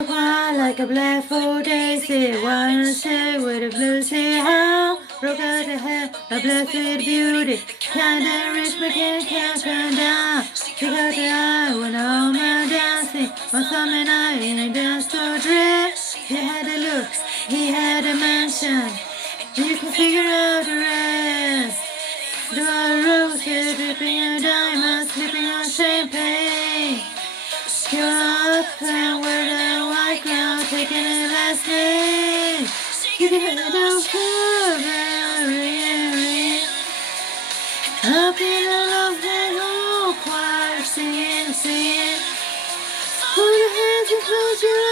Like a blackfoot daisy, one shade with a blue sea how broke out the hair, a blessed beauty, kind and rich but can't turn down. She got the eye when all my dancing, one summer night in a dance to dress. He had a look, he had a mansion, you can figure out the rest. The roses dripping in diamonds, slipping on champagne. You're up and wear the white crown, taking a last name. You can hear the February. Up in the love and whole choir, singing. Put your hands and close your